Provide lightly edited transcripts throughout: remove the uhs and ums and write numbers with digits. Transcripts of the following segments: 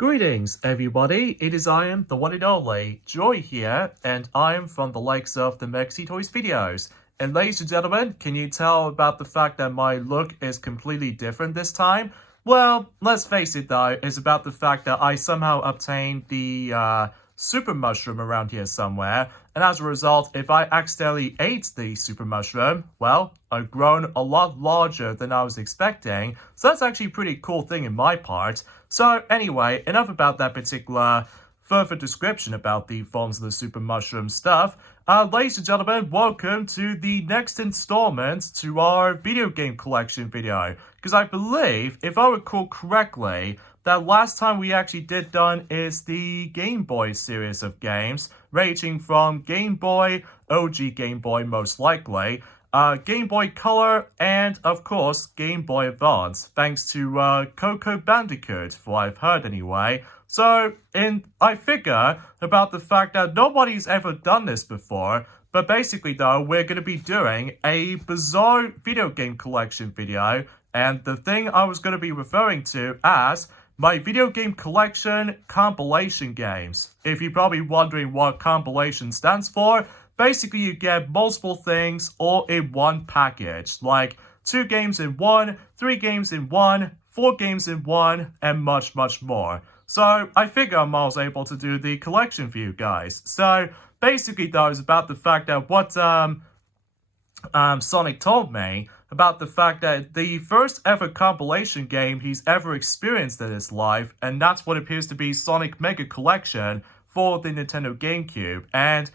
Greetings, everybody. It is I am the one and only Joy here, and I am from the likes of the Mexi Toys videos. And ladies and gentlemen, can you tell about the fact that my look is completely different this time? Well, let's face it though, it's about the fact that I somehow obtained the super mushroom around here somewhere, and as a result, if I accidentally ate the super mushroom, well, I've grown a lot larger than I was expecting, so that's actually a pretty cool thing in my part. So anyway, enough about that particular further description about the forms of the super mushroom stuff. Ladies and gentlemen, welcome to the next installment to our video game collection video. Because I believe, if I recall correctly, that last time we actually did done is the Game Boy series of games, ranging from Game Boy, OG Game Boy most likely, Game Boy Color, and of course Game Boy Advance, thanks to Coco Bandicoot, for what I've heard anyway. So, I figure about the fact that nobody's ever done this before, but basically though, we're going to be doing a bizarre video game collection video, and the thing I was going to be referring to as my video game collection compilation games. If you're probably wondering what compilation stands for, basically you get multiple things all in one package, like 2 games in 1, 3 games in 1, 4 games in 1, and much, much more. So I figure I was able to do the collection for you guys. So basically though, it's about the fact that what Sonic told me about the fact that the first ever compilation game he's ever experienced in his life, and that's what appears to be Sonic Mega Collection for the Nintendo GameCube. And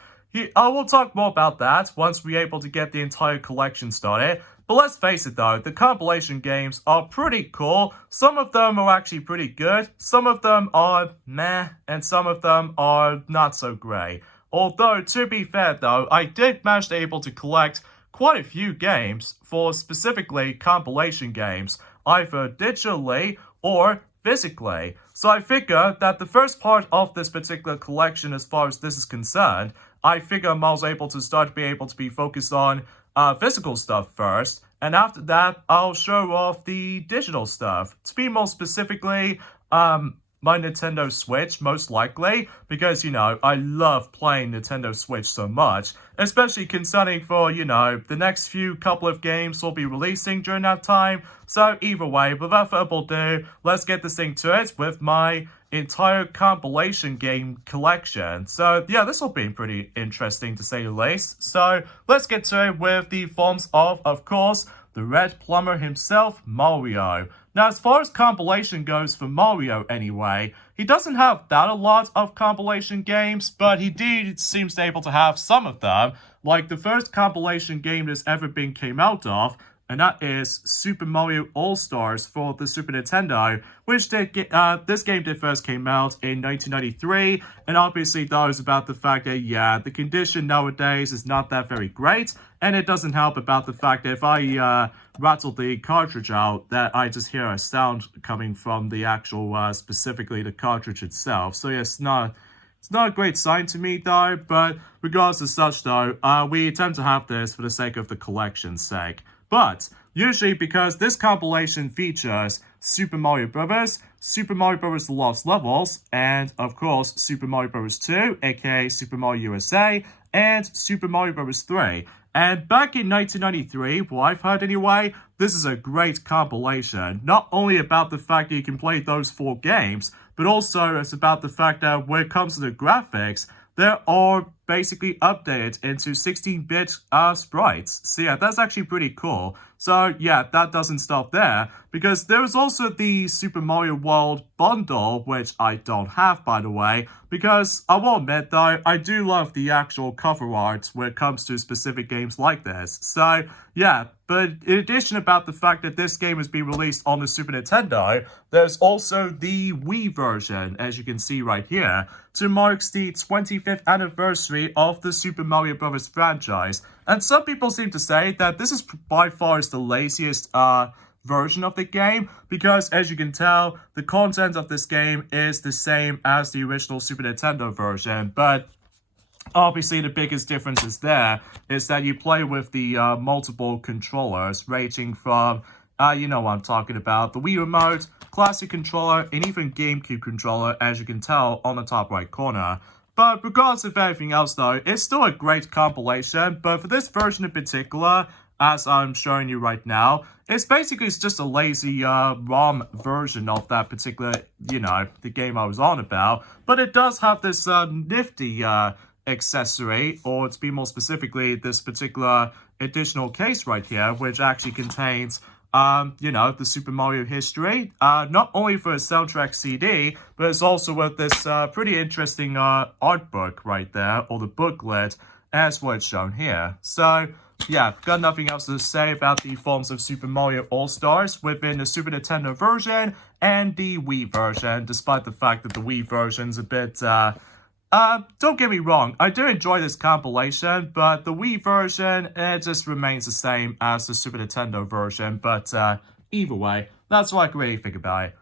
I will talk more about that once we're able to get the entire collection started. But let's face it though, the compilation games are pretty cool. Some of them are actually pretty good, some of them are meh, and some of them are not so great. Although, to be fair though, I did manage to able to collect quite a few games for specifically compilation games, either digitally or physically. So I figure that the first part of this particular collection, as far as this is concerned, I figure I was able to be focused on physical stuff first, and after that, I'll show off the digital stuff. To be more specifically, my Nintendo Switch, most likely, because, you know, I love playing Nintendo Switch so much, especially concerning for, you know, the next couple of games we'll be releasing during that time. So either way, without further ado, let's get this thing to it with my entire compilation game collection. So yeah, this will be pretty interesting to say the least. So let's get to it with the forms of course, the Red Plumber himself, Mario. Now, as far as compilation goes for Mario anyway, he doesn't have that a lot of compilation games, but he seems to be able to have some of them, like the first compilation game that's ever came out of, and that is Super Mario All-Stars for the Super Nintendo, which this game first came out in 1993, and obviously that was about the fact that, yeah, the condition nowadays is not that very great, and it doesn't help about the fact that if I rattle the cartridge out, that I just hear a sound coming from the actual, specifically the cartridge itself. So yeah, it's not a great sign to me though, but regardless of such though, we attempt to have this for the sake of the collection's sake. But usually because this compilation features Super Mario Bros., Super Mario Bros. The Lost Levels, and of course Super Mario Bros. 2, aka Super Mario USA, and Super Mario Bros. 3. And back in 1993, what I've heard anyway, this is a great compilation. Not only about the fact that you can play those 4 games, but also it's about the fact that when it comes to the graphics, they are basically updated into 16-bit sprites. So yeah, that's actually pretty cool. So yeah, that doesn't stop there, because there is also the Super Mario World bundle, which I don't have, by the way, because I will admit though, I do love the actual cover art when it comes to specific games like this. So yeah, but in addition about the fact that this game has been released on the Super Nintendo, there's also the Wii version, as you can see right here, to mark the 25th anniversary of the Super Mario Bros. Franchise. And some people seem to say that this is by far the laziest version of the game, because as you can tell, the content of this game is the same as the original Super Nintendo version, but obviously the biggest difference is that you play with the multiple controllers, ranging from You know what I'm talking about. The Wii Remote, Classic Controller, and even GameCube Controller, as you can tell on the top right corner. But regardless of everything else though, it's still a great compilation, but for this version in particular, as I'm showing you right now, it's basically just a lazy ROM version of that particular, the game I was on about. But it does have this nifty accessory, or to be more specifically, this particular additional case right here, which actually contains the Super Mario history, not only for a soundtrack CD, but it's also with this pretty interesting art book right there, or the booklet, as what it's shown here. So, yeah, got nothing else to say about the forms of Super Mario All-Stars within the Super Nintendo version and the Wii version, despite the fact that the Wii version's a bit, don't get me wrong, I do enjoy this compilation, but the Wii version, it just remains the same as the Super Nintendo version, but either way, that's what I can really think about it.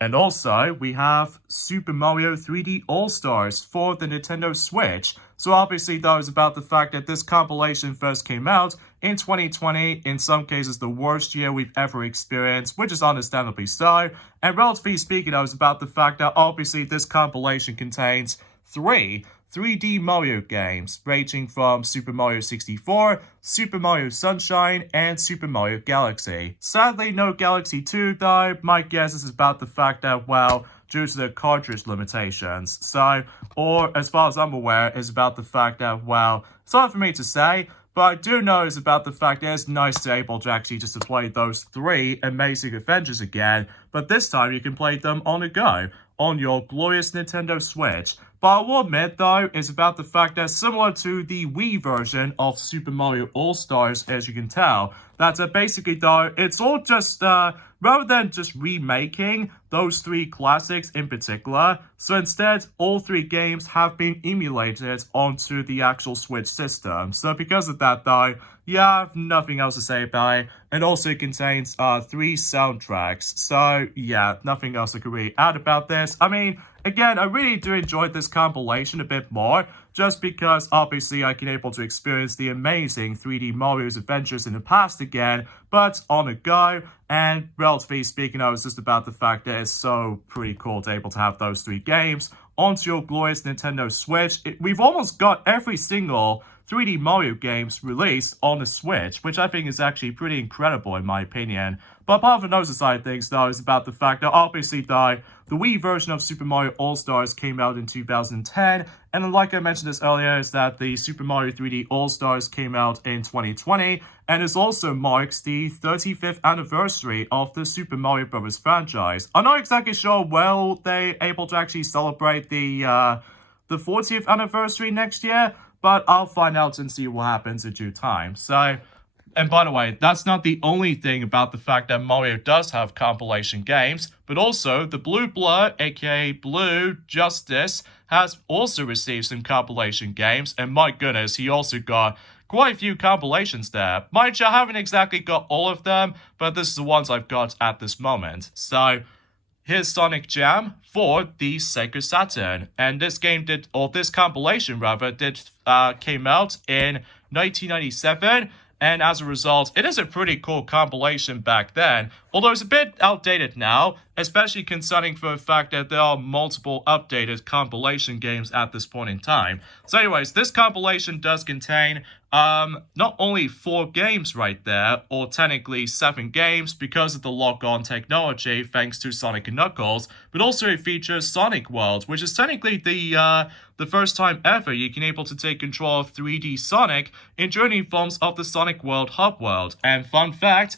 And also, we have Super Mario 3D All-Stars for the Nintendo Switch. So obviously, that was about the fact that this compilation first came out in 2020, in some cases the worst year we've ever experienced, which is understandably so. And relatively speaking, that was about the fact that obviously this compilation contains three 3D Mario games, ranging from Super Mario 64, Super Mario Sunshine, and Super Mario Galaxy. Sadly, no Galaxy 2 though. My guess is about the fact that, well, due to the cartridge limitations. So, or as far as I'm aware, is about the fact that, well, it's hard for me to say, but I do know it's about the fact that it's nice to be able to actually just to play those three amazing adventures again, but this time you can play them on the go, on your glorious Nintendo Switch. But I will admit, though, it's about the fact that similar to the Wii version of Super Mario All-Stars, as you can tell, that basically, though, it's all just, rather than just remaking those three classics in particular, so instead, all three games have been emulated onto the actual Switch system. So because of that, though, yeah, I have nothing else to say about it. And also it contains three soundtracks. So yeah, nothing else I could really add about this. I mean, again, I really do enjoy this compilation a bit more, just because obviously I can able to experience the amazing 3D Mario's adventures in the past again, but on the go. And relatively speaking, I was just about the fact that it's so pretty cool to able to have those three games onto your glorious Nintendo Switch. We've almost got every single 3D Mario games released on the Switch, which I think is actually pretty incredible in my opinion. But apart from those side of things, though, is about the fact that obviously, though, the Wii version of Super Mario All-Stars came out in 2010, and like I mentioned this earlier, is that the Super Mario 3D All-Stars came out in 2020, and it also marks the 35th anniversary of the Super Mario Bros. Franchise. I'm not exactly sure will they able to actually celebrate the 40th anniversary next year, but I'll find out and see what happens in due time. So, and by the way, that's not the only thing about the fact that Mario does have compilation games, but also the Blue Blur, aka Blue Justice, has also received some compilation games, and my goodness, he also got quite a few compilations there. Mind you, I haven't exactly got all of them, but this is the ones I've got at this moment. So, here's Sonic Jam for the Sega Saturn, and this game this compilation rather, came out in 1997, and as a result, it is a pretty cool compilation back then, although it's a bit outdated now, especially concerning for the fact that there are multiple updated compilation games at this point in time. So anyways, this compilation does contain not only 4 games right there, or technically 7 games because of the lock-on technology thanks to Sonic & Knuckles, but also it features Sonic World, which is technically the first time ever you can able to take control of 3D Sonic in journey forms of the Sonic World Hub World. And fun fact,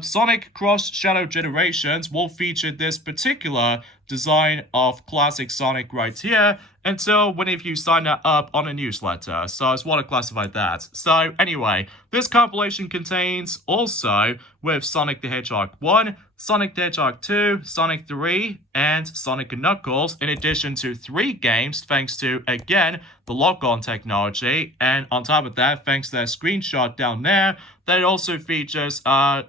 Sonic Cross Shadow Generations will feature this particular design of classic Sonic right here until whenever you sign that up on a newsletter. So I just want to classify that. So anyway, this compilation contains also with Sonic the Hedgehog 1, Sonic the Hedgehog 2, Sonic 3, and Sonic & Knuckles, in addition to 3 games thanks to, again, the lock-on technology. And on top of that, thanks to that screenshot down there, that also features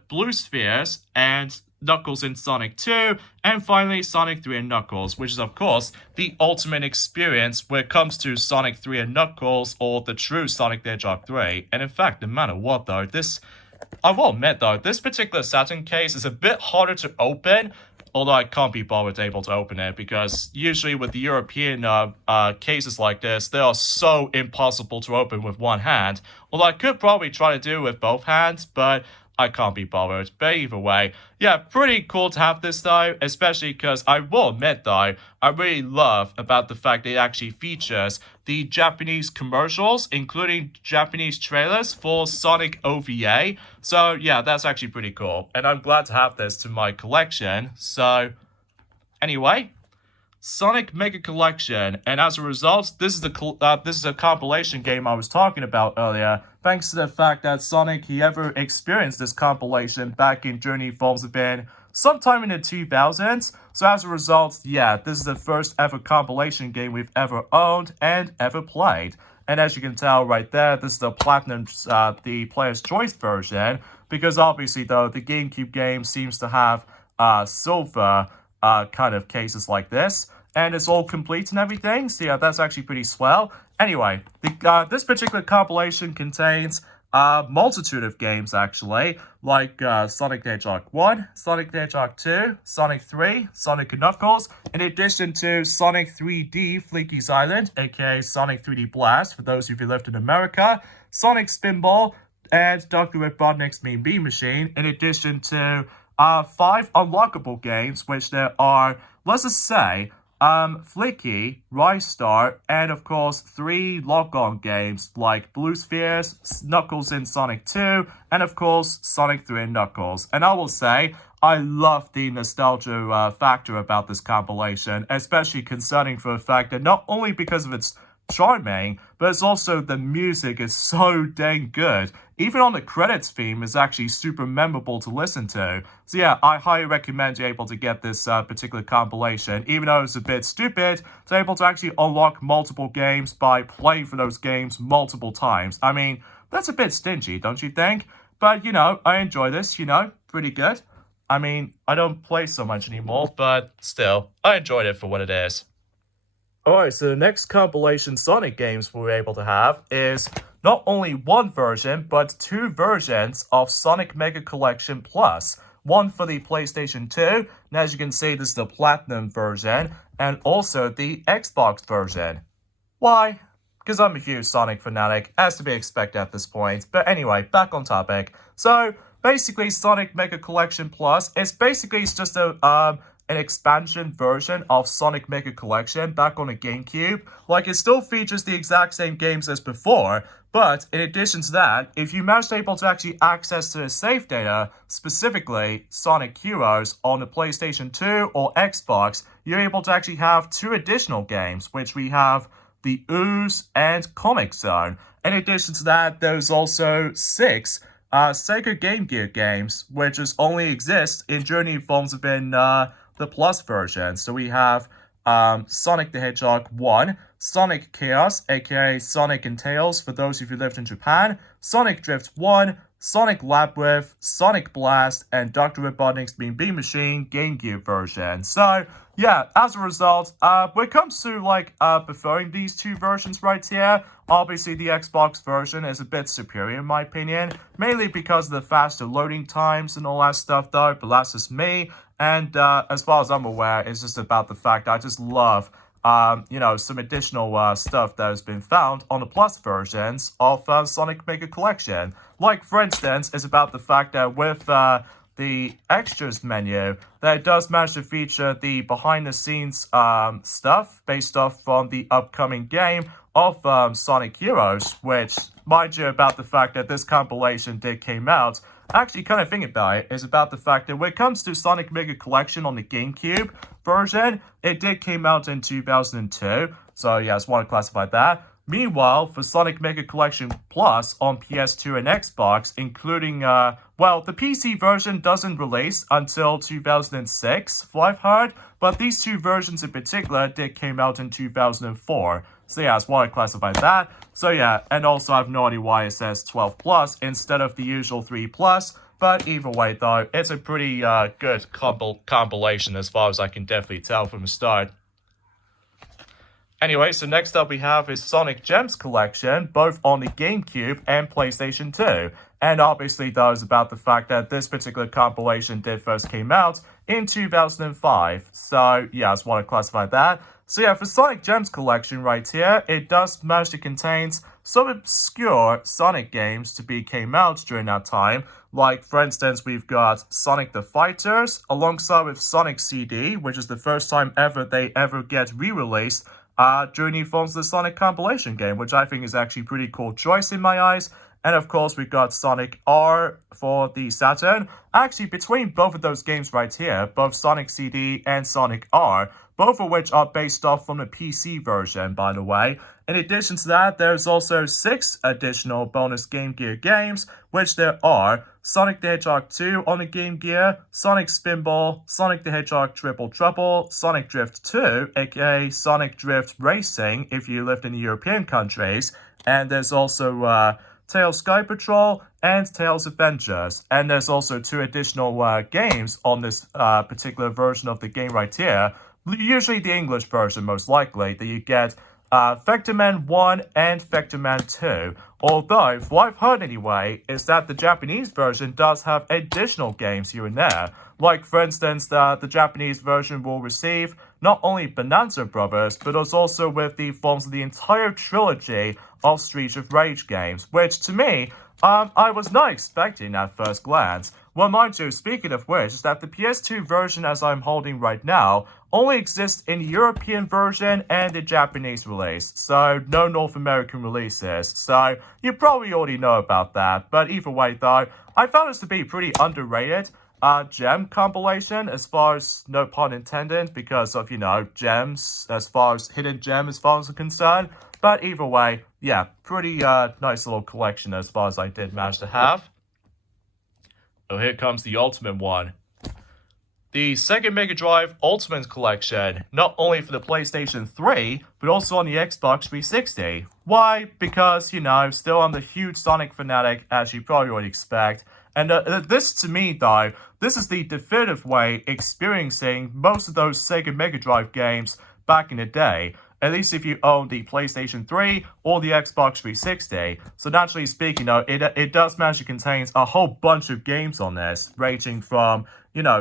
Blue Spheres and Knuckles in Sonic 2, and finally Sonic 3 and Knuckles, which is of course the ultimate experience when it comes to Sonic 3 and Knuckles, or the true Sonic the Hedgehog 3. And in fact, no matter what though, this I will admit though, this particular Saturn case is a bit harder to open, although I can't be bothered able to open it because usually with the European cases like this, they are so impossible to open with one hand. Although I could probably try to do it with both hands, but I can't be bothered. But either way, yeah, pretty cool to have this though, especially because I will admit though, I really love about the fact that it actually features the Japanese commercials, including Japanese trailers for Sonic OVA. So yeah, that's actually pretty cool. And I'm glad to have this to my collection. So anyway, Sonic Mega Collection, and as a result, this is a compilation game I was talking about earlier. Thanks to the fact that Sonic he ever experienced this compilation back in Journey Forms of Been sometime in the 2000s. So as a result, yeah, this is the first ever compilation game we've ever owned and ever played. And as you can tell right there, this is the Platinum, the Player's Choice version, because obviously though the GameCube game seems to have silver kind of cases like this, and it's all complete and everything. So yeah, that's actually pretty swell. Anyway, this particular compilation contains a multitude of games actually, like Sonic the Hedgehog 1, Sonic the Hedgehog 2, Sonic 3, Sonic and Knuckles, in addition to Sonic 3D Fleeky's Island, aka Sonic 3D Blast for those of you who lived in America, Sonic Spinball, and Dr. Robotnik's Mean Bean Machine, in addition to 5 unlockable games, which there are, let's just say, Flicky, Rise Star, and of course 3 lock-on games like Blue Spheres, Knuckles in Sonic 2, and of course Sonic 3 and Knuckles. And I will say, I love the nostalgia factor about this compilation, especially concerning for the fact that not only because of its charming, but it's also the music is so dang good. Even on the credits theme is actually super memorable to listen to. So yeah, I highly recommend you're able to get this particular compilation, even though it's a bit stupid, to able to actually unlock multiple games by playing for those games multiple times. I mean, that's a bit stingy, don't you think? But, you know, I enjoy this, you know, pretty good. I mean, I don't play so much anymore, but still, I enjoyed it for what it is. Alright, so the next compilation Sonic games we're able to have is not only one version, but 2 versions of Sonic Mega Collection Plus. One for the PlayStation 2, and as you can see, this is the Platinum version, and also the Xbox version. Why? Because I'm a huge Sonic fanatic, as to be expected at this point. But anyway, back on topic. So, basically, Sonic Mega Collection Plus is basically just an expansion version of Sonic Mega Collection back on the GameCube. Like, it still features the exact same games as before, but in addition to that, if you manage to able to actually access to the save data, specifically Sonic Heroes on the PlayStation 2 or Xbox, you're able to actually have 2 additional games, which we have the Ooze and Comic Zone. In addition to that, there's also 6 Sega Game Gear games, which only exist in Journey Forms of in the Plus version. So we have Sonic the Hedgehog 1, Sonic Chaos, aka Sonic and Tails for those of you who lived in Japan, Sonic Drift 1, Sonic Labyrinth, Sonic Blast, and Dr. Robotnik's Mean Bean Machine Game Gear version. So, yeah, as a result, when it comes to, like, preferring these 2 versions right here, obviously the Xbox version is a bit superior in my opinion, mainly because of the faster loading times and all that stuff though, but that's just me. And as far as I'm aware, it's just about the fact I just love, you know, some additional stuff that has been found on the Plus versions of Sonic Mega Collection. Like, for instance, it's about the fact that with the extras menu, that it does manage to feature the behind-the-scenes stuff based off from the upcoming game of Sonic Heroes, which, mind you, about the fact that this compilation did came out, actually kind of thinking about it is about the fact that when it comes to Sonic Mega Collection on the GameCube version, it did came out in 2002, so yeah, I just want to classify that. Meanwhile, for Sonic Mega Collection Plus on PS2 and Xbox, including, well, the PC version doesn't release until 2006, I've heard, but these 2 versions in particular did came out in 2004. So yeah, I just want to classify that. So yeah, and also I have no idea why it says 12 plus instead of the usual 3 plus. But either way though, it's a pretty good compilation as far as I can definitely tell from the start. Anyway, so next up we have is Sonic Gems Collection, both on the GameCube and PlayStation 2. And obviously, that was about the fact that this particular compilation did first came out in 2005. So, yeah, I just want to classify that. So, yeah, for Sonic Gems collection right here, it does manage to contain some obscure Sonic games to be came out during that time. Like, for instance, we've got Sonic the Fighters, alongside with Sonic CD, which is the first time ever they ever get re-released during the forms of the Sonic compilation game, which I think is actually a pretty cool choice in my eyes. And of course, we've got Sonic R for the Saturn. Actually, between both of those games right here, both Sonic CD and Sonic R, both of which are based off from the PC version, by the way. In addition to that, there's also 6 additional bonus Game Gear games, which there are Sonic the Hedgehog 2 on the Game Gear, Sonic Spinball, Sonic the Hedgehog Triple Trouble, Sonic Drift 2, aka Sonic Drift Racing if you lived in the European countries, and there's also Tails Sky Patrol, and Tails Adventures. And there's also 2 additional games on this particular version of the game right here. Usually the English version, most likely, that you get Vectorman 1 and Vectorman 2. Although, what I've heard anyway, is that the Japanese version does have additional games here and there. Like, for instance, the Japanese version will receive not only Bonanza Brothers, but also with the forms of the entire trilogy of Streets of Rage games, which to me, I was not expecting at first glance. Well, mind you, speaking of which, is that the PS2 version as I'm holding right now only exists in European version and the Japanese release, so no North American releases. So you probably already know about that, but either way though, I found this to be pretty underrated gem compilation, as far as, no pun intended, because of, gems, as far as hidden gem as far as I'm concerned. But either way, yeah, pretty nice little collection as far as I did manage to have. Oh, here comes the ultimate one. The Sega Mega Drive Ultimate Collection, not only for the PlayStation 3, but also on the Xbox 360. Why? Because, still I'm the huge Sonic fanatic, as you probably already expect. And this, to me, though, this is the definitive way experiencing most of those Sega Mega Drive games back in the day. At least if you own the PlayStation 3 or the Xbox 360. So naturally speaking, it does manage to contain a whole bunch of games on this, ranging from,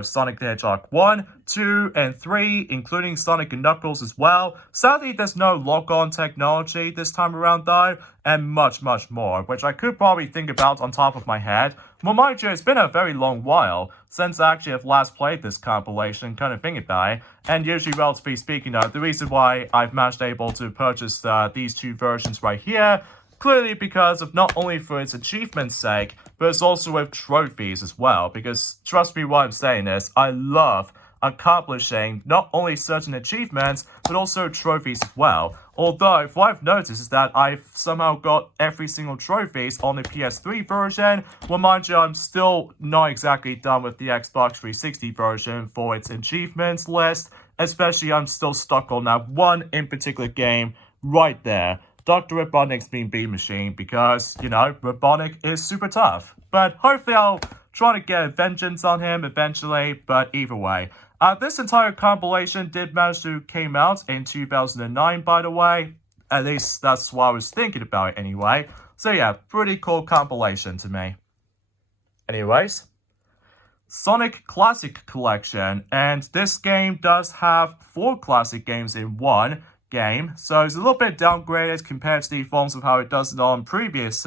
Sonic the Hedgehog 1, 2, and 3, including Sonic and Knuckles as well. Sadly, there's no lock-on technology this time around though, and much, much more, which I could probably think about on top of my head. Well, mind you, it's been a very long while since I actually have last played this compilation, kind of think about it. And usually, relatively speaking, the reason why I've managed able to purchase these 2 versions right here, clearly because of not only for its achievement's sake, but it's also with trophies as well. Because, trust me while I'm saying this, I love accomplishing not only certain achievements, but also trophies as well. Although, what I've noticed is that I've somehow got every single trophies on the PS3 version. Well, mind you, I'm still not exactly done with the Xbox 360 version for its achievements list. Especially, I'm still stuck on that one in particular game right there. Dr. Robotnik's Mean Bean Machine, because, Robotnik is super tough. But hopefully I'll try to get a vengeance on him eventually, but either way. This entire compilation did manage to came out in 2009, by the way. At least that's what I was thinking about it anyway. So yeah, pretty cool compilation to me. Anyways, Sonic Classic Collection. And this game does have 4 classic games in one game. So it's a little bit downgraded compared to the forms of how it does it on previous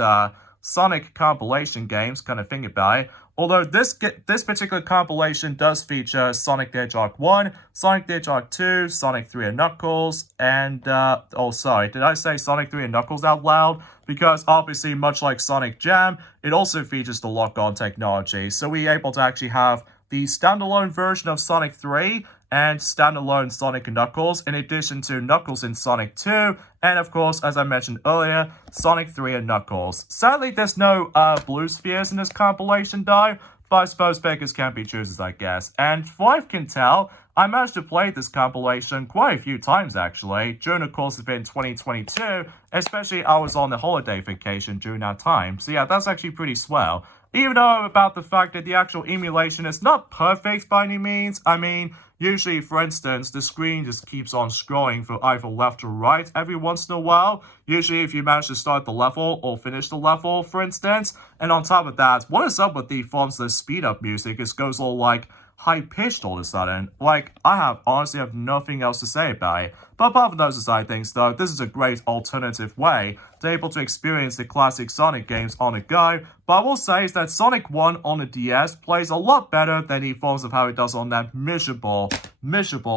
Sonic compilation games, kind of think about it. Although this particular compilation does feature Sonic the Hedgehog 1, Sonic the Hedgehog 2, Sonic 3 and Knuckles, and, oh sorry, did I say Sonic 3 and Knuckles out loud? Because obviously, much like Sonic Jam, it also features the lock-on technology. So we're able to actually have the standalone version of Sonic 3 and standalone Sonic and Knuckles, in addition to Knuckles in Sonic 2, and of course, as I mentioned earlier, Sonic 3 and Knuckles. Sadly, there's no blue spheres in this compilation though, but I suppose beggars can't be choosers, I guess. And from what I can tell, I managed to play this compilation quite a few times actually, during the course of it in 2022, especially I was on the holiday vacation during that time. So yeah, that's actually pretty swell. Even though about the fact that the actual emulation is not perfect by any means, I mean, Usually, for instance, the screen just keeps on scrolling from either left or right every once in a while. Usually, if you manage to start the level or finish the level, for instance. And on top of that, what is up with the forms of speed up music? It goes all like high-pitched all of a sudden. Like, I honestly have nothing else to say about it. But apart from those aside things though, this is a great alternative way to be able to experience the classic Sonic games on the go. But I will say is that Sonic 1 on the DS plays a lot better than the forms of how it does on that miserable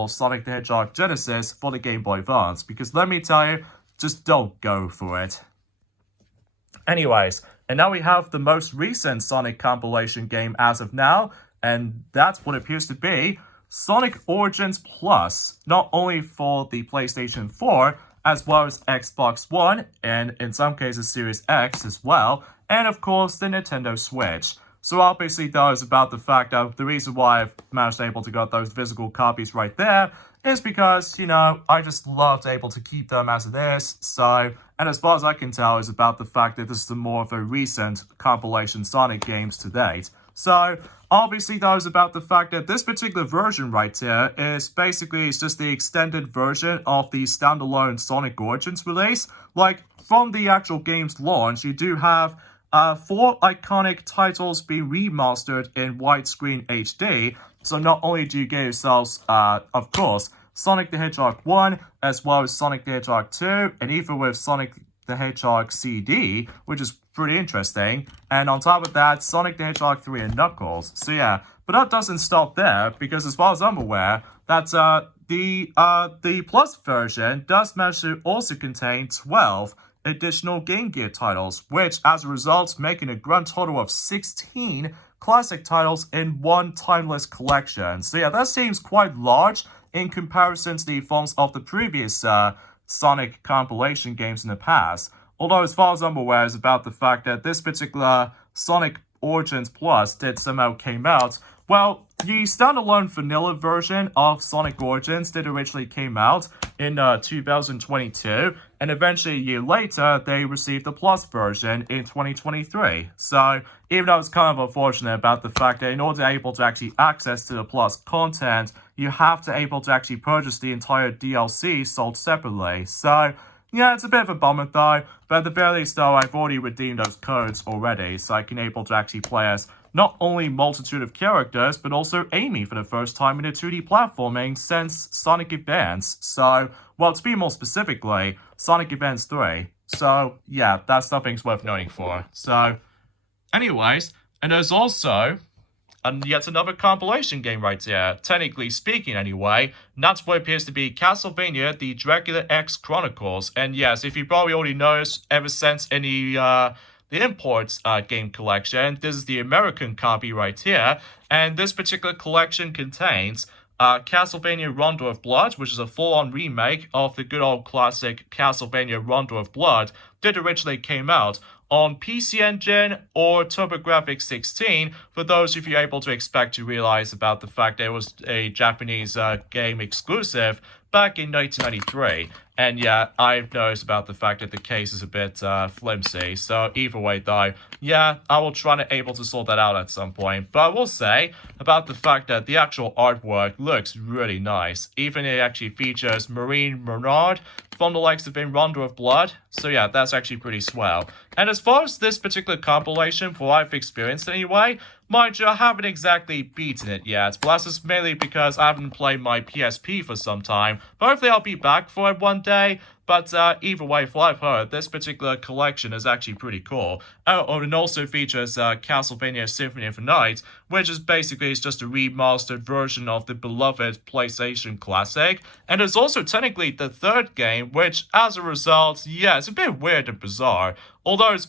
Sonic the Hedgehog Genesis for the Game Boy Advance. Because let me tell you, just don't go for it. Anyways, and now we have the most recent Sonic compilation game as of now, and that's what appears to be Sonic Origins Plus, not only for the PlayStation 4, as well as Xbox One, and in some cases Series X as well, and of course the Nintendo Switch. So obviously though is about the fact that the reason why I've managed able to get those physical copies right there is because, you know, I just loved able to keep them as it is, so, and as far as I can tell is about the fact that this is the more of a recent compilation Sonic games to date. So, obviously that was about the fact that this particular version right here is basically it's just the extended version of the standalone Sonic Origins release. Like, from the actual game's launch, you do have 4 iconic titles being remastered in widescreen HD. So not only do you get yourselves, of course, Sonic the Hedgehog 1, as well as Sonic the Hedgehog 2, and even with Sonic the Hedgehog CD, which is pretty interesting. And on top of that, Sonic the Hedgehog 3 and Knuckles. So yeah, but that doesn't stop there, because as far as I'm aware, that the Plus version does manage to also contain 12 additional Game Gear titles, which as a result making a grand total of 16 classic titles in one timeless collection. So yeah, that seems quite large in comparison to the forms of the previous Sonic compilation games in the past. Although as far as I'm aware is about the fact that this particular Sonic Origins Plus did somehow came out. Well, the standalone vanilla version of Sonic Origins did originally came out in 2022, and eventually a year later, they received the Plus version in 2023. So, even though it's kind of unfortunate about the fact that in order to able to actually access to the Plus content, you have to able to actually purchase the entire DLC sold separately. So, yeah, it's a bit of a bummer though, but at the very least though, I've already redeemed those codes already, so I can able to actually play as not only multitude of characters, but also Amy for the first time in a 2D platforming since Sonic Advance. So, well, to be more specifically, Sonic Advance 3. So, yeah, that's something's worth noting for. So, anyways, and there's also yet another compilation game right here, technically speaking anyway, and that's what appears to be Castlevania The Dracula X Chronicles. And yes, if you probably already noticed, ever since the imports game collection, this is the American copy right here, and this particular collection contains Castlevania Rondo of Blood, which is a full-on remake of the good old classic Castlevania Rondo of Blood that originally came out on PC Engine or TurboGrafx 16, for those of you able to expect to realize about the fact that it was a Japanese game exclusive back in 1993. And yeah, I've noticed about the fact that the case is a bit flimsy. So either way though, yeah, I will try to able to sort that out at some point. But I will say about the fact that the actual artwork looks really nice. Even it actually features Maureen Bernard from the likes of Rondo of Blood. So yeah, that's actually pretty swell. And as far as this particular compilation, for what I've experienced anyway, mind you, I haven't exactly beaten it yet, but that's just mainly because I haven't played my PSP for some time. But hopefully I'll be back for it one day. But either way, for what I've heard, this particular collection is actually pretty cool. Oh, and also features Castlevania Symphony of the Night, which is basically just a remastered version of the beloved PlayStation classic. And it's also technically the third game, which as a result, yeah, it's a bit weird and bizarre. Although it's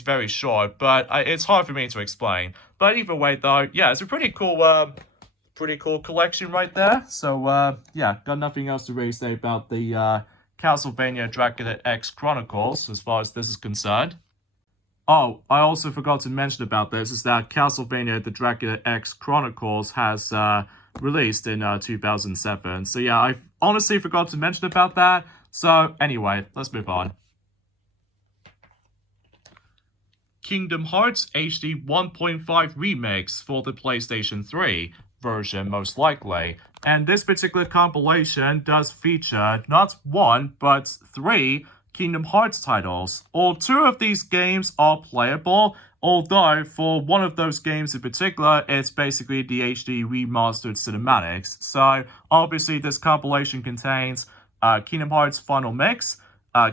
very short, but it's hard for me to explain. But either way though, yeah, it's a pretty cool collection right there. So yeah, got nothing else to really say about the Castlevania Dracula X Chronicles as far as this is concerned. Oh, I also forgot to mention about this, is that Castlevania The Dracula X Chronicles has released in 2007. So yeah, I honestly forgot to mention about that. So anyway, let's move on. Kingdom Hearts HD 1.5 Remix for the PlayStation 3. version, most likely. And this particular compilation does feature not one, but 3 Kingdom Hearts titles. All 2 of these games are playable, although for one of those games in particular, it's basically the HD remastered cinematics. So obviously this compilation contains Kingdom Hearts Final Mix,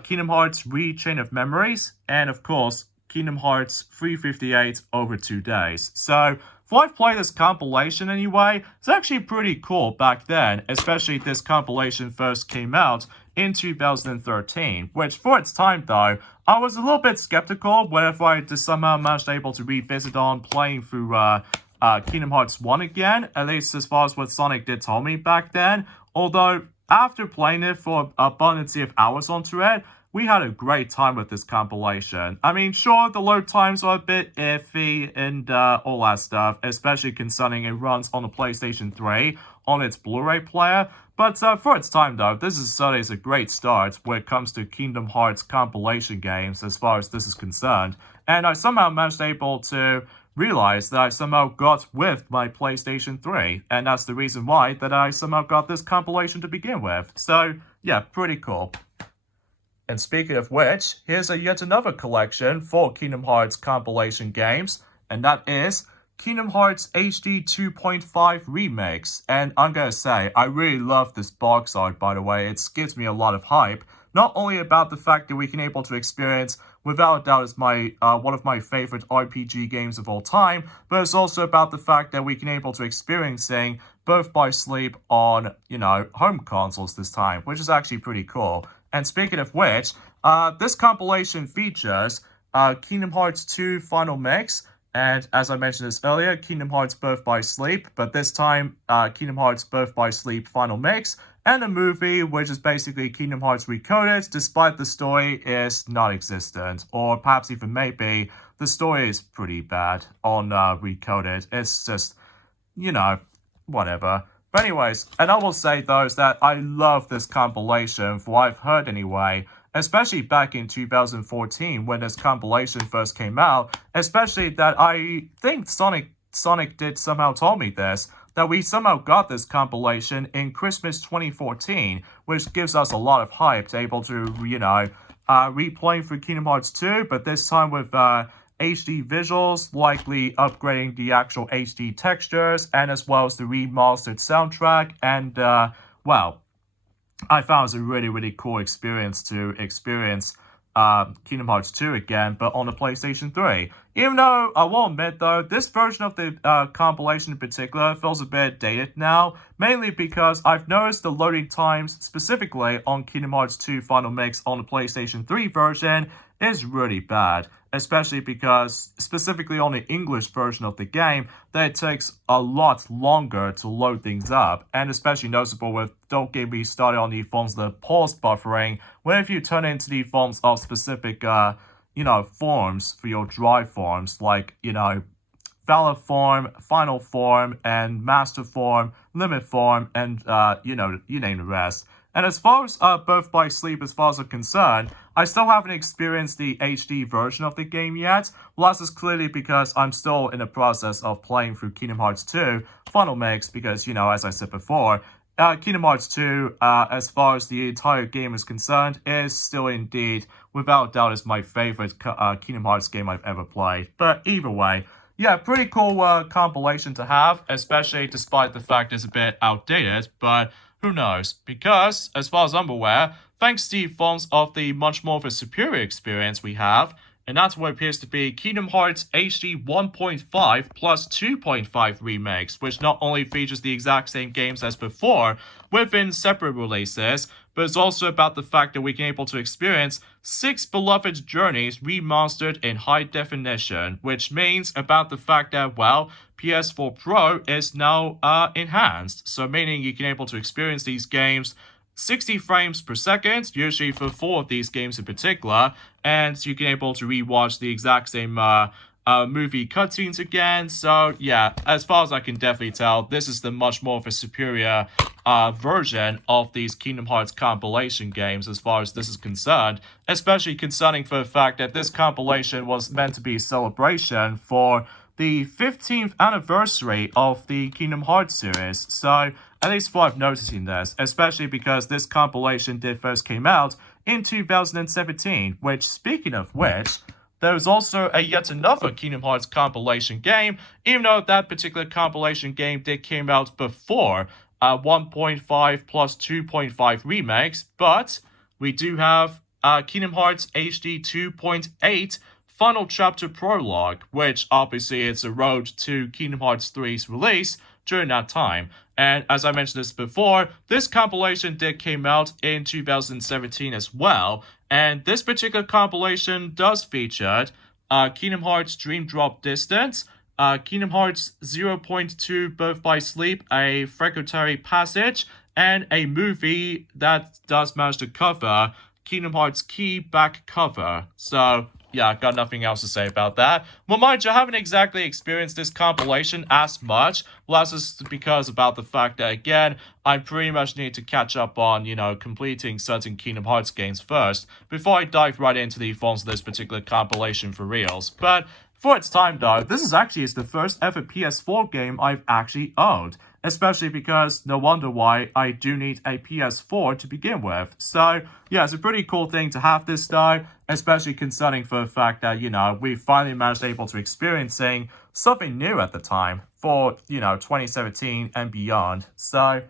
Kingdom Hearts Re-Chain of Memories, and of course, Kingdom Hearts 358 over 2 days. So, if I've played this compilation anyway, it's actually pretty cool back then, especially this compilation first came out in 2013, which for its time though, I was a little bit skeptical whenever I just somehow managed able to revisit on playing through Kingdom Hearts 1 again, at least as far as what Sonic did tell me back then, although after playing it for abundance of hours onto it, we had a great time with this compilation. I mean, sure, the load times are a bit iffy and all that stuff, especially concerning it runs on the PlayStation 3 on its Blu-ray player. But for its time, though, this is certainly a great start when it comes to Kingdom Hearts compilation games as far as this is concerned. And I somehow managed able to realize that I somehow got with my PlayStation 3. And that's the reason why that I somehow got this compilation to begin with. So, yeah, pretty cool. And speaking of which, here's yet another collection for Kingdom Hearts compilation games, and that is Kingdom Hearts HD 2.5 Remix. And I'm gonna say, I really love this box art, by the way. It gives me a lot of hype, not only about the fact that we can able to experience, without a doubt, is my one of my favorite RPG games of all time, but it's also about the fact that we can able to experiencing Birth by Sleep on, home consoles this time, which is actually pretty cool. And speaking of which, this compilation features Kingdom Hearts 2 Final Mix, and as I mentioned this earlier, Kingdom Hearts Birth by Sleep, but this time Kingdom Hearts Birth by Sleep Final Mix, and a movie which is basically Kingdom Hearts Recoded, despite the story is non-existent, or perhaps even maybe the story is pretty bad on Recoded. It's just, whatever. But anyways, and I will say though is that I love this compilation, for what I've heard anyway, especially back in 2014 when this compilation first came out, especially that I think Sonic did somehow tell me this, that we somehow got this compilation in Christmas 2014, which gives us a lot of hype to able to, replaying through Kingdom Hearts 2, but this time with HD visuals, likely upgrading the actual HD textures, and as well as the remastered soundtrack, and, I found it was a really, really cool experience to experience Kingdom Hearts 2 again, but on the PlayStation 3. Even though, I will admit though, this version of the compilation in particular feels a bit dated now, mainly because I've noticed the loading times, specifically on Kingdom Hearts 2 Final Mix on the PlayStation 3 version, is really bad. Especially because, specifically on the English version of the game, that it takes a lot longer to load things up. And especially noticeable with, don't get me started on the forms of the pause buffering, where if you turn into the forms of specific, forms for your drive forms, like, Valor form, Final form, and Master form, Limit form, and, you name the rest. And as far as Birth by Sleep, as far as I'm concerned, I still haven't experienced the HD version of the game yet. Well, that's just clearly because I'm still in the process of playing through Kingdom Hearts 2 Final Mix, because, as I said before, Kingdom Hearts 2, as far as the entire game is concerned, is still indeed, without doubt, is my favorite Kingdom Hearts game I've ever played. But either way, yeah, pretty cool compilation to have, especially despite the fact it's a bit outdated, but who knows? Because, as far as I'm aware, thanks to the forms of the much more of a superior experience we have, and that's what appears to be Kingdom Hearts HD 1.5 plus 2.5 remakes, which not only features the exact same games as before within separate releases, but it's also about the fact that we can able to experience 6 beloved journeys remastered in high definition, which means about the fact that, PS4 Pro is now enhanced, so meaning you can able to experience these games 60 frames per second, usually for 4 of these games in particular, and you can able to rewatch the exact same movie cutscenes again. So yeah, as far as I can definitely tell, this is the much more of a superior version of these Kingdom Hearts compilation games as far as this is concerned, especially concerning for the fact that this compilation was meant to be a celebration for the 15th anniversary of the Kingdom Hearts series. So at least what I've noticing this, especially because this compilation did first came out in 2017, which, speaking of which, there was also yet another Kingdom Hearts compilation game, even though that particular compilation game did came out before 1.5 plus 2.5 remakes, but we do have Kingdom Hearts HD 2.8 Final Chapter Prologue, which obviously is a road to Kingdom Hearts 3's release during that time. And as I mentioned this before, this compilation did came out in 2017 as well, and this particular compilation does feature Kingdom Hearts Dream Drop Distance, Kingdom Hearts 0.2 Birth by Sleep, a Fragmentary Passage, and a movie that does manage to cover Kingdom Hearts Key back cover. So yeah, got nothing else to say about that. Well, mind you, I haven't exactly experienced this compilation as much. Well, that's just because about the fact that, again, I pretty much need to catch up on, completing certain Kingdom Hearts games first, before I dive right into the forms of this particular compilation for reals. But for its time, though, this is actually the first ever PS4 game I've actually owned. Especially because no wonder why I do need a PS4 to begin with. So, yeah, it's a pretty cool thing to have this though, especially concerning for the fact that, we finally managed able to experiencing something new at the time for, 2017 and beyond. So,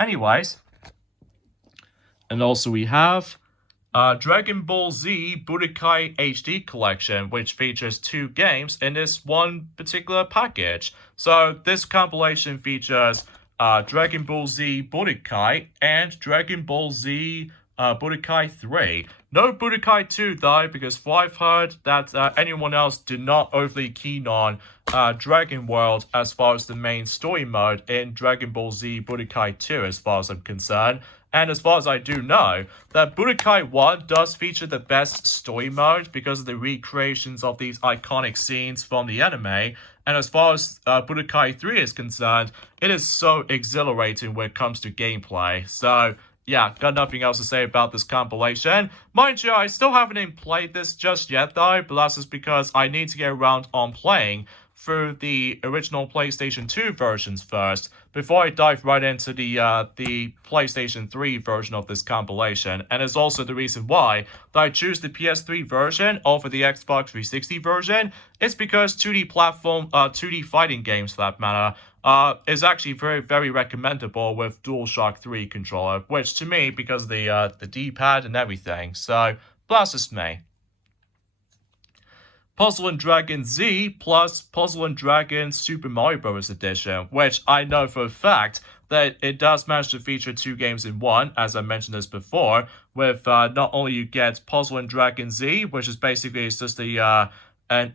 anyways. And also we have Dragon Ball Z Budokai HD Collection, which features 2 games in this one particular package. So this compilation features Dragon Ball Z Budokai and Dragon Ball Z Budokai 3. No Budokai 2 though, because I've heard that anyone else did not overly keen on Dragon World as far as the main story mode in Dragon Ball Z Budokai 2 as far as I'm concerned. And as far as I do know, that Budokai 1 does feature the best story mode because of the recreations of these iconic scenes from the anime. And as far as Budokai 3 is concerned, it is so exhilarating when it comes to gameplay. So, yeah, got nothing else to say about this compilation. Mind you, I still haven't even played this just yet though, but that's just because I need to get around on playing through the original PlayStation 2 versions first, before I dive right into the PlayStation 3 version of this compilation. And it's also the reason why that I choose the PS3 version over the Xbox 360 version. It's because 2D platform, 2D fighting games for that matter, is actually very, very recommendable with DualShock 3 controller, which to me, because of the D-pad and everything. So, that's just me. Puzzle & Dragon Z plus Puzzle & Dragon Super Mario Bros. Edition, which I know for a fact that it does manage to feature 2 games in one, as I mentioned this before, with not only you get Puzzle & Dragon Z, which is basically it's just an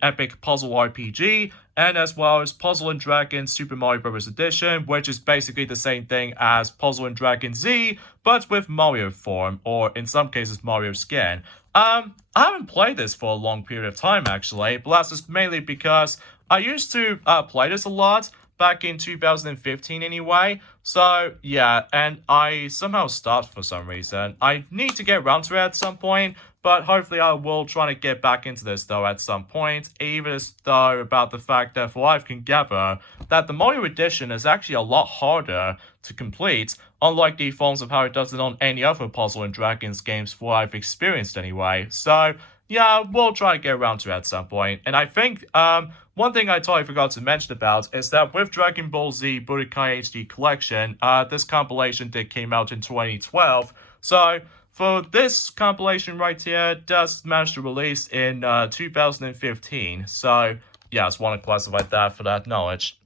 epic puzzle RPG, and as well as Puzzle & Dragon Super Mario Bros. Edition, which is basically the same thing as Puzzle & Dragon Z, but with Mario form, or in some cases Mario skin. I haven't played this for a long period of time actually, but that's just mainly because I used to play this a lot back in 2015 anyway. So yeah, and I somehow stopped for some reason. I need to get around to it at some point, but hopefully I will try to get back into this though at some point, even as though about the fact that for what I can gather, that the Mario edition is actually a lot harder to complete, unlike the forms of how it does it on any other Puzzle & Dragons games for what I've experienced anyway. So yeah, we'll try to get around to it at some point. And I think one thing I totally forgot to mention about is that with Dragon Ball Z Budokai HD Collection, this compilation did came out in 2012. So for this compilation right here, it does manage to release in 2015. So yeah, I just want to classify that for that knowledge.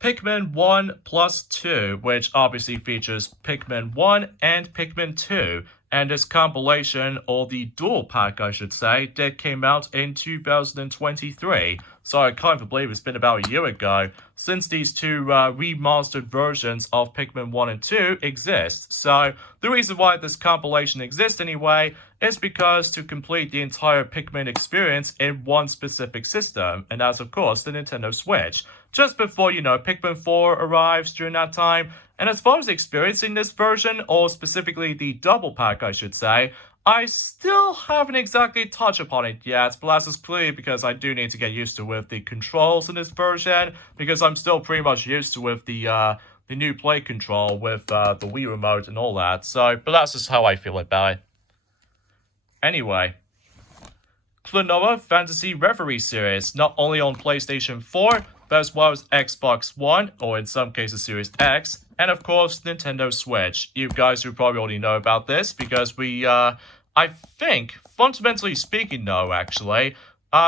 Pikmin 1 plus 2, which obviously features Pikmin 1 and Pikmin 2. And this compilation, or the dual pack I should say, that came out in 2023. So I can't believe it's been about a year ago since these 2 remastered versions of Pikmin 1 and 2 exist. So the reason why this compilation exists anyway is because to complete the entire Pikmin experience in one specific system, and that's of course the Nintendo Switch. Just before, Pikmin 4 arrives during that time. And as far as experiencing this version, or specifically the double pack I should say, I still haven't exactly touched upon it yet, but that's just clearly because I do need to get used to with the controls in this version, because I'm still pretty much used to with the new play control with the Wii remote and all that. So, but that's just how I feel about it. Anyway, Klonoa Fantasy Reverie series, not only on PlayStation 4, but as well as Xbox One, or in some cases Series X, and of course Nintendo Switch. You guys who probably already know about this because I think, fundamentally speaking, no, actually,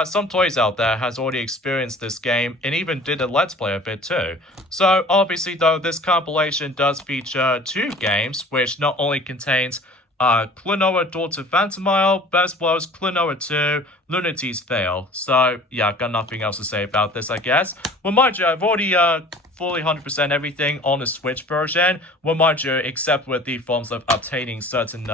some toys out there has already experienced this game and even did a Let's Play of it too. So obviously though, this compilation does feature 2 games, which not only contains Klonoa Door to Phantomile, but as well as Klonoa 2, Lunity's Veil. So, yeah, I've got nothing else to say about this, I guess. Well, mind you, I've already fully 100% everything on the Switch version. Well, mind you, except with the forms of obtaining certain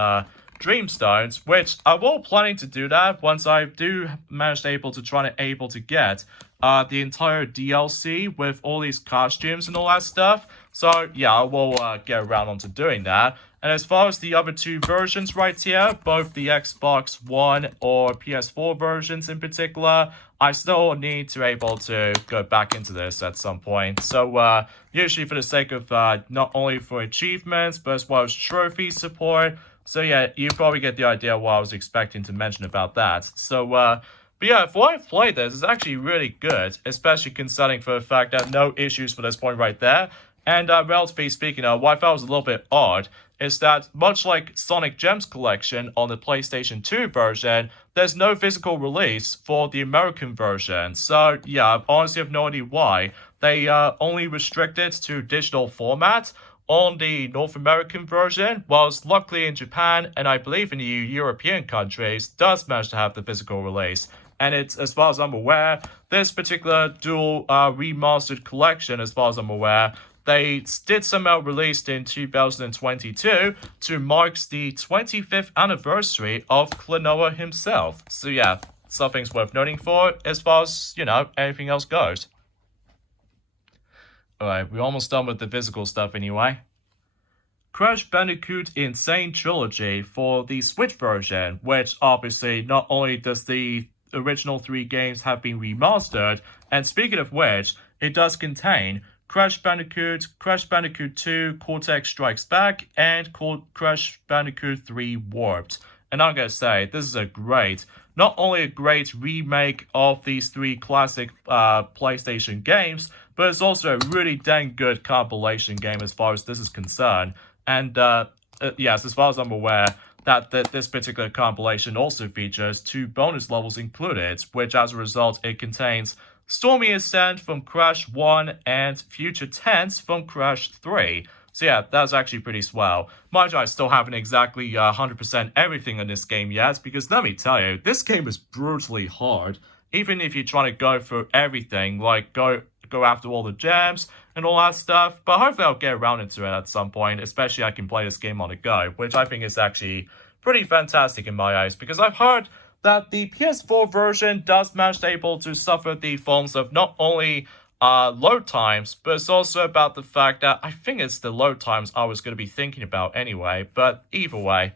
Dreamstones, which I was planning to do that once I do manage able to get the entire DLC with all these costumes and all that stuff. So yeah, I will get around onto doing that. And as far as the other 2 versions right here, both the Xbox One or PS4 versions in particular, I still need to be able to go back into this at some point. So usually for the sake of not only for achievements, but as well as trophy support. So yeah, you probably get the idea what I was expecting to mention about that. So but yeah, for what I've played this, it's actually really good, especially considering for the fact that no issues for this point right there. And relatively speaking, what I felt was a little bit odd is that, much like Sonic Gems Collection on the PlayStation 2 version, there's no physical release for the American version. So yeah, I honestly have no idea why. They only restricted to digital format on the North American version, whilst luckily in Japan, and I believe in the European countries, does manage to have the physical release. And it's, as far as I'm aware, this particular dual remastered collection, as far as I'm aware, they did somehow released in 2022 to mark the 25th anniversary of Klonoa himself. So yeah, something's worth noting for as far as, anything else goes. Alright, we're almost done with the physical stuff anyway. Crash Bandicoot Insane Trilogy for the Switch version, which obviously not only does the original 3 games have been remastered, and speaking of which, it does contain Crash Bandicoot, Crash Bandicoot 2, Cortex Strikes Back, and Crash Bandicoot 3 Warped. And I'm gonna say, this is not only a great remake of these 3 classic PlayStation games, but it's also a really dang good compilation game as far as this is concerned. And yes, as far as I'm aware, that this particular compilation also features 2 bonus levels included, which as a result, it contains Stormy Ascent from Crash 1 and Future Tense from Crash 3. So yeah, that's actually pretty swell. Mind you, I still haven't exactly 100% everything in this game yet, because let me tell you, this game is brutally hard. Even if you're trying to go through everything, like go after all the gems and all that stuff, but hopefully I'll get around into it at some point, especially I can play this game on the go, which I think is actually pretty fantastic in my eyes, because I've heard that the PS4 version does manage able to suffer the forms of not only load times, but it's also about the fact that I think it's the load times I was going to be thinking about anyway, but either way.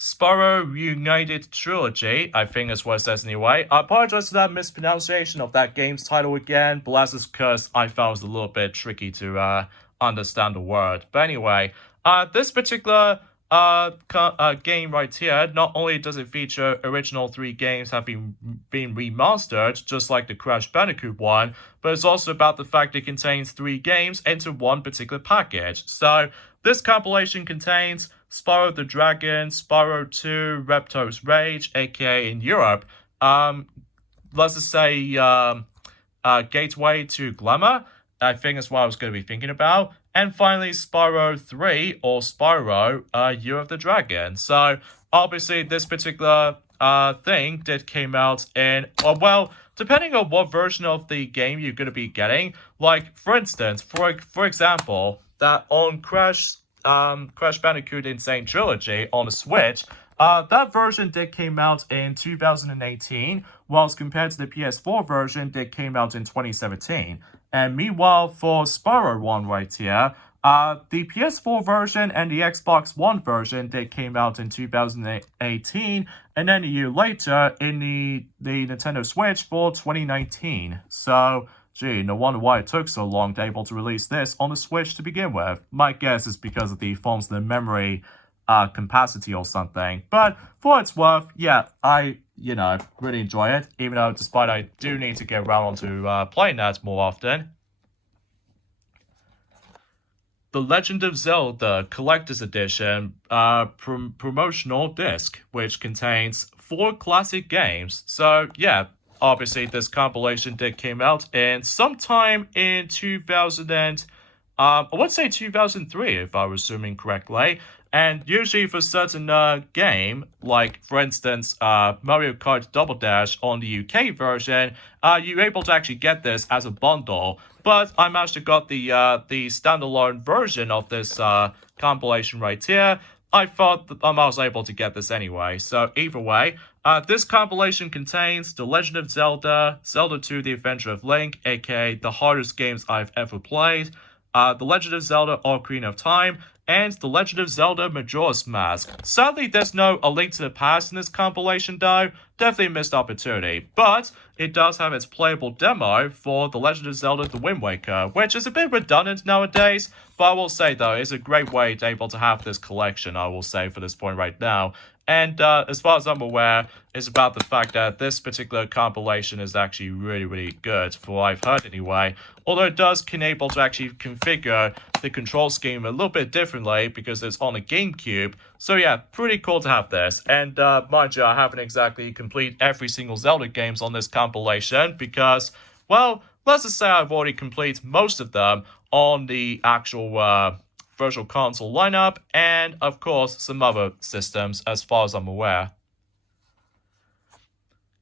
Spyro Reunited Trilogy, I think is what it says anyway. I apologize for that mispronunciation of that game's title again, but that's just because I found it was a little bit tricky to understand the word. But anyway, this particular game right here, not only does it feature original 3 games have been remastered, just like the Crash Bandicoot one, but it's also about the fact it contains 3 games into one particular package. So this compilation contains Spyro the Dragon, Spyro 2, Repto's Rage, aka in Europe, let's just say Gateway to Glamour, I think that's what I was going to be thinking about. And finally, Spyro 3, or Spyro, Year of the Dragon. So, obviously, this particular thing came out in, well, depending on what version of the game you're going to be getting. Like, for instance, for example, that on Crash Bandicoot Insane Trilogy on the Switch, that version came out in 2018, whilst compared to the PS4 version came out in 2017. And meanwhile, for Spyro 1 right here, The PS4 version and the Xbox One version, they came out in 2018, and then a year later in the Nintendo Switch for 2019. So, gee, no wonder why it took so long to able to release this on the Switch to begin with. My guess is because of the phone's memory capacity or something. But for its worth, yeah, I really enjoy it, even though despite I do need to get around onto playing that more often. The Legend of Zelda Collector's Edition promotional disc, which contains 4 classic games. So, yeah, obviously this compilation did came out in sometime in 2000 I would say 2003, if I was assuming correctly. And usually for certain game, like for instance Mario Kart Double Dash on the UK version, you're able to actually get this as a bundle. But I managed to got the standalone version of this compilation right here. I thought that I was able to get this anyway. So either way, this compilation contains The Legend of Zelda, Zelda 2: The Adventure of Link, aka the hardest games I've ever played, The Legend of Zelda: Ocarina of Time, and The Legend of Zelda: Majora's Mask. Sadly, there's no A Link to the Past in this compilation though. Definitely a missed opportunity. But it does have its playable demo for The Legend of Zelda: The Wind Waker, which is a bit redundant nowadays, but I will say though, it's a great way to able to have this collection, I will say, for this point right now. And as far as I'm aware, it's about the fact that this particular compilation is actually really, really good, for what I've heard anyway. Although it does enable to actually configure the control scheme a little bit differently because it's on a GameCube. So yeah, pretty cool to have this. And mind you, I haven't exactly completed every single Zelda games on this compilation because, well, let's just say I've already completed most of them on the actual Virtual Console lineup, and of course some other systems as far as I'm aware.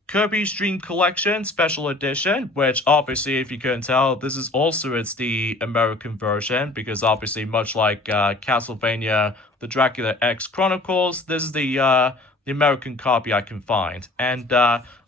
Kirby's Dream Collection Special Edition, which obviously, if you couldn't tell, this is also it's the American version, because obviously much like Castlevania The Dracula X Chronicles, this is the American copy I can find. And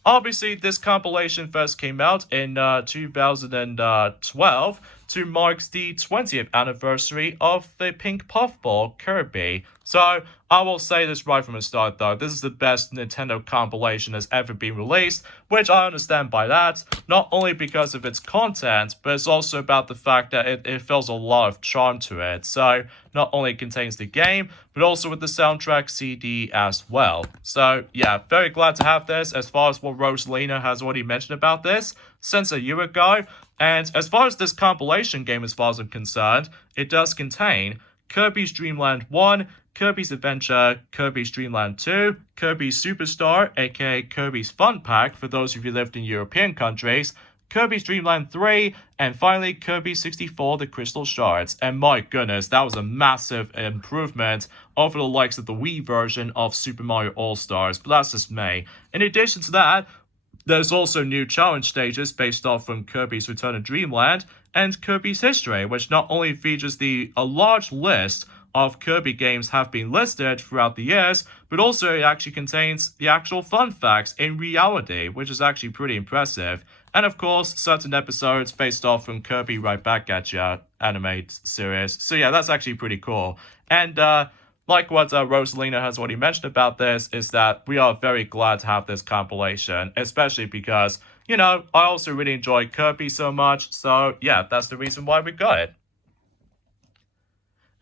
obviously this compilation first came out in 2012 to mark the 20th anniversary of the Pink Puffball Kirby. So I will say this right from the start though, this is the best Nintendo compilation that's ever been released, which I understand by that, not only because of its content, but it's also about the fact that it feels a lot of charm to it. So not only contains the game, but also with the soundtrack CD as well. So yeah, very glad to have this. As far as what Rosalina has already mentioned about this since a year ago, and as far as this compilation game, as far as I'm concerned, it does contain Kirby's Dream Land 1, Kirby's Adventure, Kirby's Dream Land 2, Kirby's Superstar, aka Kirby's Fun Pack for those of you who lived in European countries, Kirby's Dream Land 3, and finally Kirby 64 The Crystal Shards. And my goodness, that was a massive improvement over the likes of the Wii version of Super Mario All-Stars, but that's just me. In addition to that, there's also new challenge stages based off from Kirby's Return to Dreamland and Kirby's History, which not only features a large list of Kirby games have been listed throughout the years, but also it actually contains the actual fun facts in reality, which is actually pretty impressive. And of course, certain episodes based off from Kirby Right Back at Ya anime series. So yeah, that's actually pretty cool. And like what Rosalina has already mentioned about this, is that we are very glad to have this compilation, especially because, I also really enjoy Kirby so much, so yeah, that's the reason why we got it.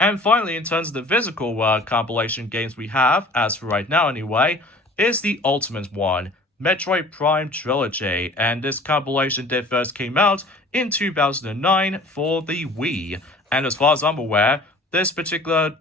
And finally, in terms of the physical compilation games we have, as for right now anyway, is the ultimate one, Metroid Prime Trilogy, and this compilation did first came out in 2009 for the Wii. And as far as I'm aware, this particular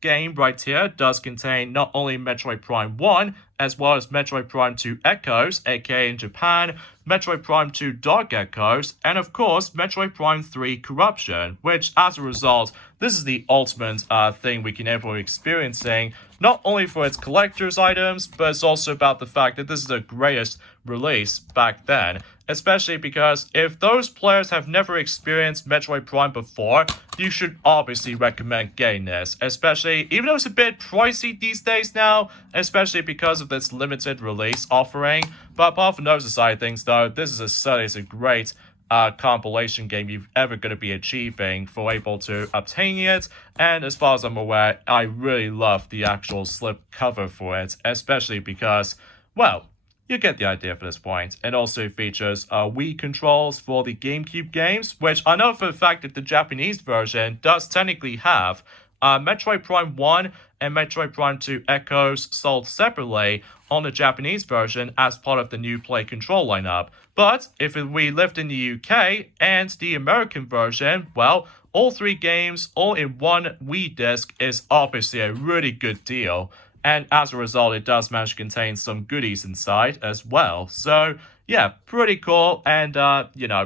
game right here does contain not only Metroid Prime 1, as well as Metroid Prime 2 Echoes, aka in Japan, Metroid Prime 2 Dark Echoes, and of course, Metroid Prime 3 Corruption, which as a result, this is the ultimate thing we can ever be experiencing, not only for its collector's items, but it's also about the fact that this is the greatest release back then. Especially because if those players have never experienced Metroid Prime before, you should obviously recommend getting this. Especially, even though it's a bit pricey these days now, especially because of this limited release offering. But apart from those side of things though, this is certainly a great compilation game you're ever going to be achieving for able to obtain it. And as far as I'm aware, I really love the actual slip cover for it, especially because, well, you get the idea for this point. It also features Wii controls for the GameCube games, which I know for a fact that the Japanese version does technically have. Metroid Prime 1 and Metroid Prime 2 Echoes sold separately on the Japanese version as part of the new Play control lineup. But if we lived in the UK and the American version, well, all 3 games all in one Wii disc is obviously a really good deal. And as a result, it does manage to contain some goodies inside as well. So, yeah, pretty cool and,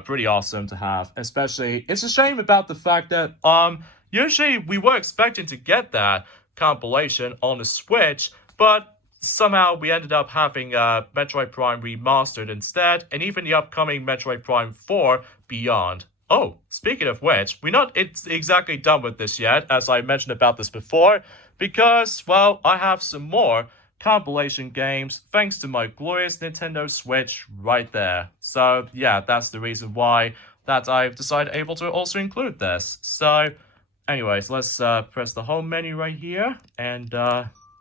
pretty awesome to have. Especially, it's a shame about the fact that, usually we were expecting to get that compilation on the Switch, but somehow we ended up having Metroid Prime Remastered instead, and even the upcoming Metroid Prime 4 Beyond. Oh, speaking of which, we're not exactly done with this yet, as I mentioned about this before, because, well, I have some more compilation games thanks to my glorious Nintendo Switch right there. So, yeah, that's the reason why that I've decided able to also include this. So, anyways, let's press the home menu right here and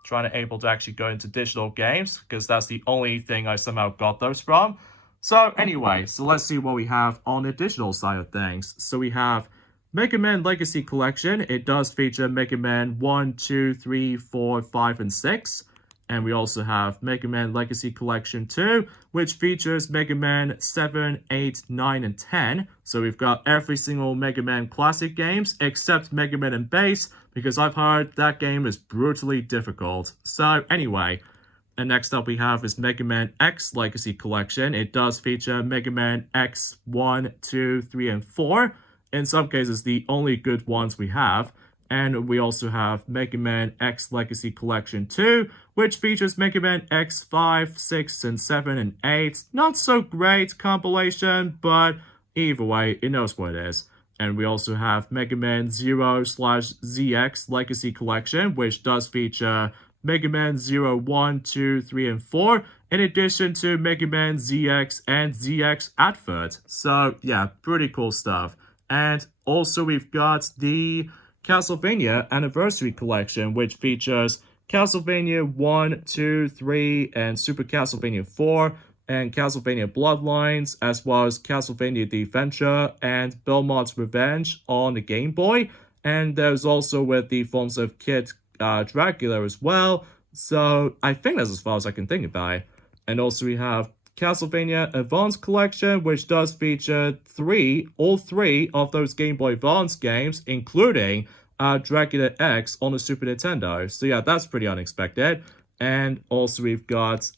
trying to able to actually go into digital games because that's the only thing I somehow got those from. So anyway, so let's see what we have on the digital side of things. So we have Mega Man Legacy Collection. It does feature Mega Man 1, 2, 3, 4, 5, and 6. And we also have Mega Man Legacy Collection 2, which features Mega Man 7, 8, 9, and 10. So we've got every single Mega Man classic games except Mega Man and Base, because I've heard that game is brutally difficult. So anyway, and next up we have is Mega Man X Legacy Collection. It does feature Mega Man X 1, 2, 3, and 4. In some cases, the only good ones we have. And we also have Mega Man X Legacy Collection 2, which features Mega Man X 5, 6, and 7, and 8. Not so great compilation, but either way, it knows what it is. And we also have Mega Man 0/ZX Legacy Collection, which does feature Mega Man 0, 1, 2, 3, and 4, in addition to Mega Man ZX and ZX Advert. So, yeah, pretty cool stuff. And also we've got the Castlevania Anniversary Collection, which features Castlevania 1, 2, 3, and Super Castlevania 4, and Castlevania Bloodlines, as well as Castlevania The Adventure and Belmont's Revenge on the Game Boy. And there's also with the forms of Kid Dracula as well. So I think that's as far as I can think about it. And also we have Castlevania Advance Collection, which does feature all three of those Game Boy Advance games, including Dracula X on the Super Nintendo. So yeah, that's pretty unexpected. And also we've got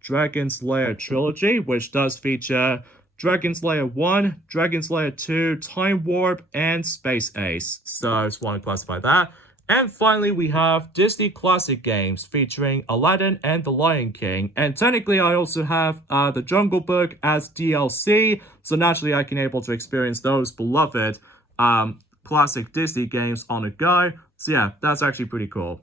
Dragon Slayer Trilogy, which does feature Dragon Slayer 1, Dragon Slayer 2, Time Warp, and Space Ace. So I just want to classify that. And finally, we have Disney Classic Games featuring Aladdin and The Lion King. And technically, I also have The Jungle Book as DLC. So naturally, I can able to experience those beloved classic Disney games on the go. So yeah, that's actually pretty cool.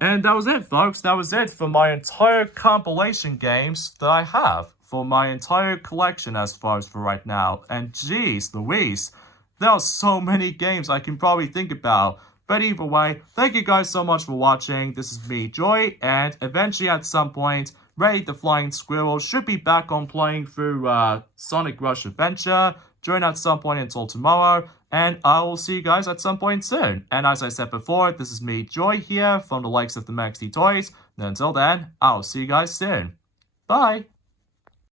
And that was it, folks. That was it for my entire compilation games that I have for my entire collection as far as for right now. And geez Louise, there are so many games I can probably think about. But either way, thank you guys so much for watching. This is me, Joy, and eventually at some point, Ray the Flying Squirrel should be back on playing through Sonic Rush Adventure during at some point until tomorrow, and I will see you guys at some point soon. And as I said before, this is me, Joy, here from the likes of the Maxi Toys, and until then, I'll see you guys soon. Bye!